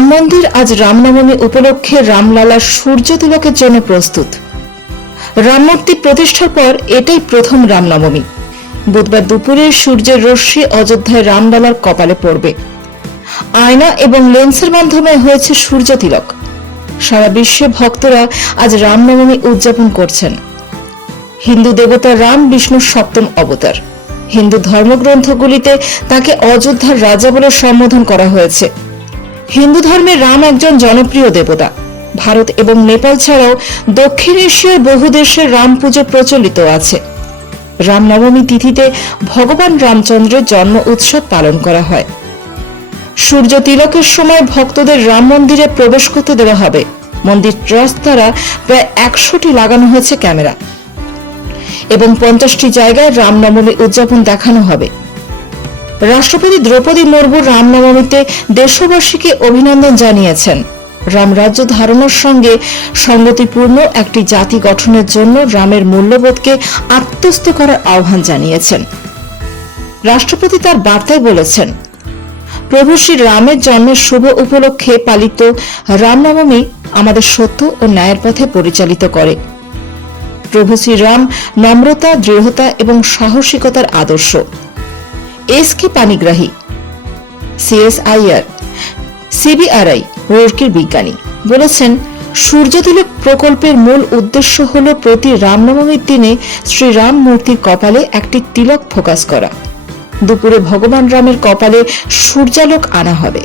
রাম মন্দির আজ রামনবমী উপলক্ষে রামলালার সূর্য তিলকের জন্য প্রস্তুত। রামমূর্তি প্রতিষ্ঠার পর এটাই প্রথম রামনবমী বুধবার দুপুরে সূর্যের রশ্মি অযোধ্যায় রামলালার কপালে পড়বে। আয়না এবং লেন্সের মাধ্যমে হয়েছে সূর্য তিলক। সারা বিশ্বে ভক্তরা আজ রামনবমী উদযাপন করছেন। হিন্দু দেবতা রাম বিষ্ণুর সপ্তম অবতার। হিন্দু ধর্মগ্রন্থগুলিতে তাকে অযোধ্যার রাজা বলে সম্বোধন করা হয়েছে। হিন্দু ধর্মে রাম একজন জনপ্রিয় দেবতা। ভারত এবং নেপাল ছাড়াও দক্ষিণ এশিয়ার বহু দেশে রাম পুজো প্রচলিত আছে। রামনবমী তিথিতে ভগবান রামচন্দ্রের জন্ম উৎসব পালন করা হয়। সূর্য তিলকের সময় ভক্তদের রাম মন্দিরে প্রবেশ করতে দেওয়া হবে। মন্দির ট্রাস্ট দ্বারা প্রায় একশোটি লাগানো হয়েছে ক্যামেরা। এবং পঞ্চাশটি জায়গায় রামনবমী উদযাপন দেখানো হবে। রাষ্ট্রপতি দ্রৌপদী মুর্মু রামনবমীতে দেশবাসীকে অভিনন্দন জানিয়েছেন। রামরাজ্য ধারণার সঙ্গে সঙ্গতিপূর্ণ একটি জাতি গঠনের জন্য রামের মূল্যবোধকে আত্মস্থ করার আহ্বান জানিয়েছেন। রাষ্ট্রপতি তার বার্তায় বলেছেন, প্রভু শ্রী রামের জন্মের শুভ উপলক্ষে পালিত রামনবমী আমাদের সত্য ও ন্যায়ের পথে পরিচালিত করে। প্রভু শ্রীরাম নম্রতা, দৃঢ়তা এবং সাহসিকতার আদর্শ। S K Panigrahi. CSIR, CBRI, রোর্কির বিজ্ঞানী। বলেছেন সূর্যতুলে প্রকল্পের মূল উদ্দেশ্য হল প্রতি রামনবমীর দিনে শ্রীরাম মূর্তির কপালে একটি তিলক ফোকাস করা। দুপুরে ভগবান রামের কপালে সূর্যালোক আনা হবে।